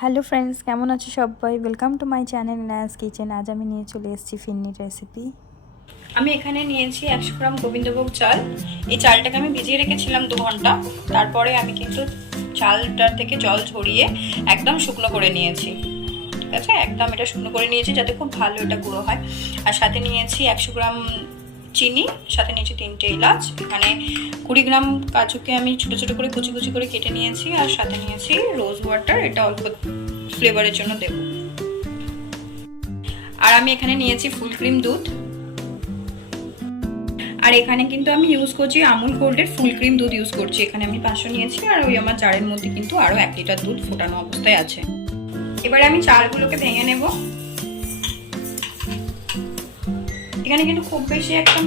Hello friends, কেমন আছো সবাই? Welcome to my channel Inaya's kitchen. আজ আমি নিয়ে চলে এসেছি ফিরনির রেসিপি। আমি এখানে নিয়েছি 100 গ্রাম গোবিন্দভোগ চাল। এই চালটাকে আমি ভিজিয়ে রেখেছিলাম 2 ঘন্টা। তারপরে আমি কিন্তু চালটার থেকে জল ঝরিয়ে একদম শুকনো করে নিয়েছি। ঠিক আছে, একদম এটা শুকনো করে নিয়েছি যাতে খুব ভালো এটা গুঁড়ো হয়। আর সাথে নিয়েছি 100 গ্রাম চিনি, সাথে নিয়েছি 3টে এলাচ, এখানে 20 গ্রাম কাজুকে আমি ছোটো ছোটো করে কুচি কুচি করে কেটে নিয়েছি, আর সাথে নিয়েছি রোজ ওয়াটার, এটা অল্প ফ্লেভারের জন্য দেব। আর আমি এখানে নিয়েছি ফুল ক্রিম দুধ। আর এখানে কিন্তু আমি ইউজ করছি আমুল গোল্ডের ফুল ক্রিম দুধ ইউজ করছি। এখানে আমি 500 নিয়েছি, আর ওই আমার জারের মধ্যে কিন্তু আরও 1 লিটার দুধ ফোটানো অবস্থায় আছে। এবারে আমি চালগুলোকে ভেঙে নেব। এখানে কিন্তু খুব বেশি একটা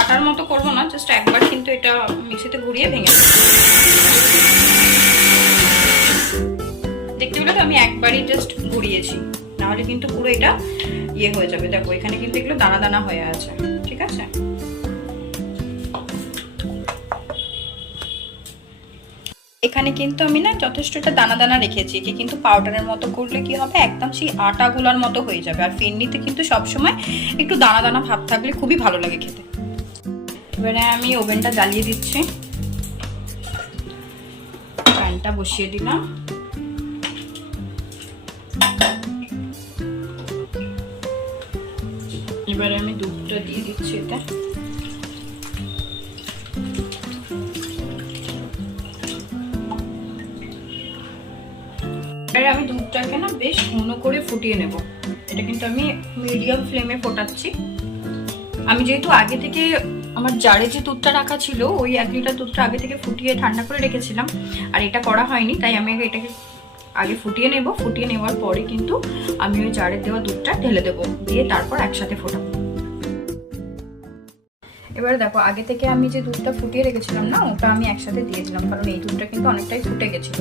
আটার মতো করবো না, জাস্ট একবার কিন্তু এটা মিক্সিতে ঘুরিয়ে ভেঙে নেব। দেখতে পেলে তো আমি একবারই জাস্ট ঘুরিয়েছি, নাহলে কিন্তু পুরো এটা ইয়ে হয়ে যাবে। দেখো এখানে কিন্তু এগুলো দানা দানা হয়ে আছে। ঠিক আছে, এখানে কিন্তু আমি না যথেষ্ট এটা দানা দানা রেখেছি। একে কিন্তু পাউডারের মতো করলে কি হবে, একদম সেই আটাগুলোর মতো হয়ে যাবে। আর ফিরনিতে কিন্তু সবসময় একটু দানা দানা ভাব থাকলে খুবই ভালো লাগে খেতে। এবারে আমি ওভেনটা জ্বালিয়ে দিচ্ছি, প্যানটা বসিয়ে দিলাম। এবারে আমি দুধটা দিয়ে দিচ্ছি এটা। এবারে আমি দুধটাকে না বেশ ঘন করে ফুটিয়ে নেব। এটা কিন্তু আমি মিডিয়াম ফ্লেমে ফোটাচ্ছি। আমি যেহেতু আগে থেকে আমার জারে যে দুধটা রাখা ছিল, ওই 1 লিটার দুধটা আগে থেকে ফুটিয়ে ঠান্ডা করে রেখেছিলাম, আর এটা করা হয়নি, তাই আমি এটাকে আগে ফুটিয়ে নেব। ফুটিয়ে নেওয়ার পরে কিন্তু আমি ওই জারে দেওয়া দুধটা ঢেলে দেবো, দিয়ে তারপর একসাথে ফোটাবো। এবারে দেখো আগে থেকে আমি যে দুধটা ফুটিয়ে রেখেছিলাম না, ওটা আমি একসাথে দিয়ে দিলাম, কারণ এই দুধটা কিন্তু অনেকটাই ফুটে গেছিল।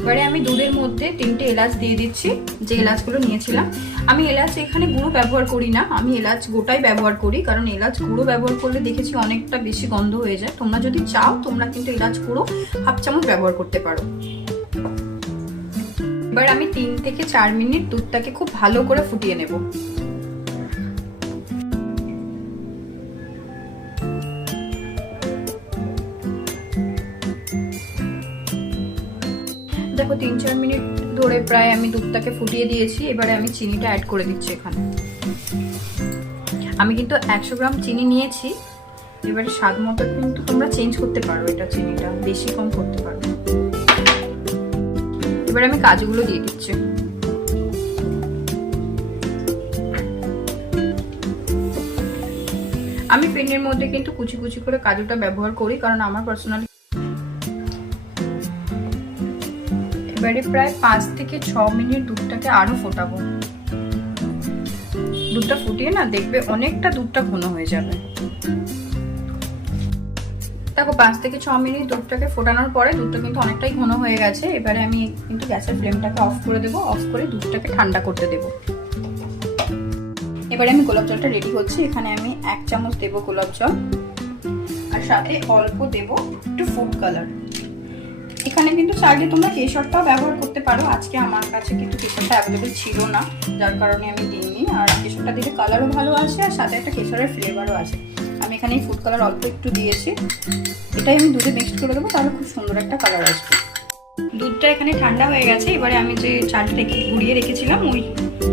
এবারে আমি দুধের মধ্যে 3টে এলাচ দিয়ে দিচ্ছি, যে এলাচগুলো নিয়েছিলাম। আমি এলাচ এখানে গুঁড়ো ব্যবহার করি না, আমি এলাচ গোটাই ব্যবহার করি, কারণ এলাচ গুঁড়ো ব্যবহার করলে দেখেছি অনেকটা বেশি গন্ধ হয়ে যায়। তোমরা যদি চাও তোমরা কিন্তু এলাচ গুঁড়ো 1/2 চামচ ব্যবহার করতে পারো। এবার আমি 3 থেকে 4 মিনিট দুধটাকে খুব ভালো করে ফুটিয়ে নেব। দেখো 3-4 মিনিট ধরে প্রায় আমি দুধটাকে ফুটিয়ে দিয়েছি। এবারে আমি চিনিটা অ্যাড করে দিচ্ছি এখানে। আমি কিন্তু 100 গ্রাম চিনি নিয়েছি। এবারে স্বাদ মতো কিন্তু তোমরা চেঞ্জ করতে পারো, এটা চিনিটা বেশি কম করতে পারো। এবারে আমি কাজুগুলো দিয়ে দিচ্ছি। আমি ফিরনির মধ্যে কিন্তু কুচি কুচি করে কাজুটা ব্যবহার করি, কারণ আমার পার্সোনালি। এবারে প্রায় 5 থেকে 6 মিনিট দুধটাকে আরো ফোটাবো। দুধটা ফুটিয়ে না দেখবে অনেকটা দুধটা ঘন হয়ে যাবে। দেখো 5 থেকে 6 মিনিট দুধটাকে ফোটানোর পরে দুধটা কিন্তু অনেকটাই ঘন হয়ে গেছে। এবারে আমি কিন্তু গ্যাসের ফ্লেমটাকে অফ করে দেবো, অফ করে দুধটাকে ঠান্ডা করতে দেবো। এবারে আমি গোলাপ জলটা রেডি হচ্ছে। এখানে আমি 1 চামচ দেবো গোলাপ জল, আর সাথে অল্প দেবো একটু ফুড কালার। এখানে কিন্তু চাইলে তোমরা কেশরটাও ব্যবহার করতে পারো। আজকে আমার কাছে কিন্তু কেশরটা অ্যাভেলেবেল ছিল না, যার কারণে আমি দিইনি। আর কেশরটা দিলে কালারও ভালো আসে, আর সাথে একটা কেশরের ফ্লেভারও আসে। আমি এখানে ফুড কালার অল্প একটু দিয়েছি, এটাই আমি দুধে মিক্সড করে দেবো, তাহলে খুব সুন্দর একটা কালার আসবে। দুধটা এখানে ঠান্ডা হয়ে গেছে। এবারে আমি যে চালটা ঘুরিয়ে রেখেছিলাম, ওই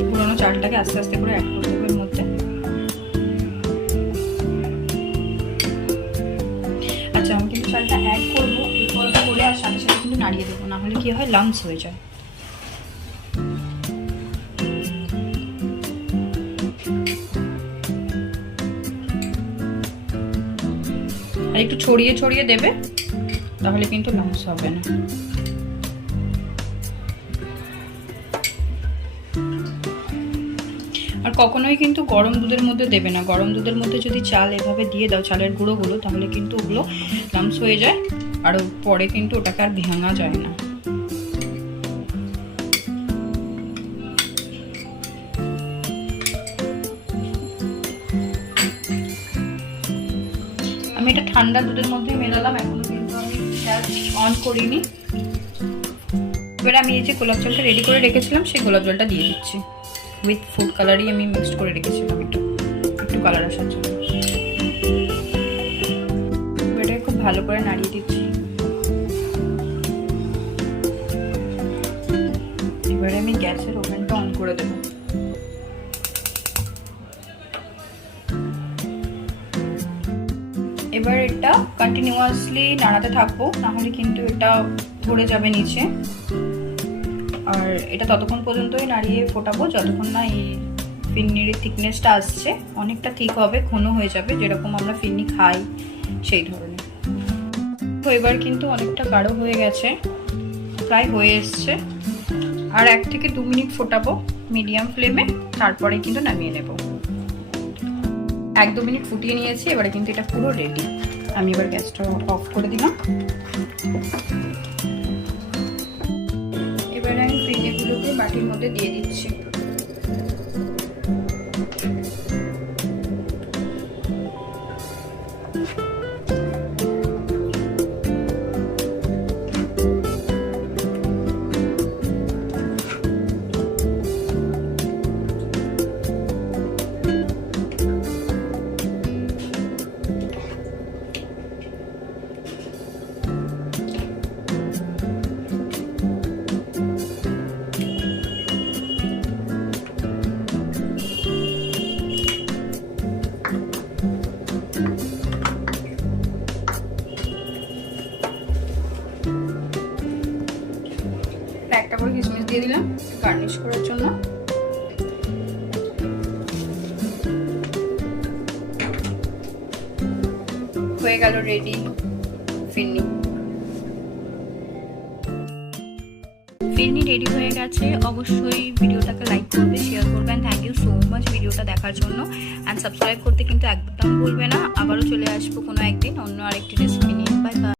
পুরোনো চালটাকে আস্তে আস্তে করে অ্যাড করে দেবো এর মধ্যে। আচ্ছা, আমি কিন্তু চালটা অ্যাড করবো অল্প করে, আর সাথে সাথে কিন্তু নাড়িয়ে দেবো, না হলে কি হয় লাম্পস হয়ে যায়। আর একটু ছড়িয়ে ছড়িয়ে দেবে, তাহলে কিন্তু লাম্পস হবে না। আর কখনোই কিন্তু গরম দুধের মধ্যে দেবে না। গরম দুধের মধ্যে যদি চাল এভাবে দিয়ে দাও, চালের গুঁড়োগুলো, তাহলে কিন্তু ওগুলো লাম্পস হয়ে যায়, আর পরে কিন্তু ওটাকে আর ভাঙা যায় না। আমি এটা ঠান্ডা দুধের মধ্যে মেলালাম, এখনো কিন্তু আমি খেয়াল অন করিনি। এবার আমি এই যে গোলাপ জলটা রেডি করে রেখেছিলাম সেই গোলাপ জলটা দিয়ে দিচ্ছি। উইথ ফুড কালারই আমি মিক্সড করে রেখেছিলাম একটু কালার আসার জন্য। এটাকে খুব ভালো করে নাড়িয়ে দিচ্ছি। এবারে আমি গ্যাসের ওভেনটা অন করে দেবো। এবার এটা কন্টিনিউয়াসলি নাড়াতে থাকবো, নাহলে কিন্তু এটা ধরে যাবে নিচে। আর এটা ততক্ষণ পর্যন্তই নাড়িয়ে ফোটাবো যতক্ষণ না এই ফিরনির থিকনেসটা আসছে। অনেকটা থিক হবে, ঘন হয়ে যাবে, যেরকম আমরা ফিরনি খাই সেই ধরনের। তো এবার কিন্তু অনেকটা গাঢ় হয়ে গেছে, প্রায় হয়ে এসছে। আর 1 থেকে 2 মিনিট ফোটাবো মিডিয়াম ফ্লেমে, তারপরে কিন্তু নামিয়ে নেব। 1-2 মিনিট ফুটিয়ে নিয়েছি, এবারে কিন্তু এটা পুরো রেডি। আমি এবার গ্যাসটা অফ করে দিলাম। এবারে আমি ফিরনিগুলোকে বাটির মধ্যে দিয়ে দিচ্ছি। একটা করে কিশমিশ দিয়ে দিলাম গার্নিশ করার জন্য। হয়ে গেল রেডি ফিরনি। ফিরনি রেডি হয়ে গেছে। অবশ্যই ভিডিওটাকে লাইক করবে, শেয়ার করবেন। থ্যাংক ইউ সো মাচ ভিডিওটা দেখার জন্য। অ্যান্ড সাবস্ক্রাইব করতে কিন্তু একদম ভুলবে না। আবারও চলে আসবো কোনো একদিন অন্য আরেকটি রেসিপি নিয়ে। Bye bye.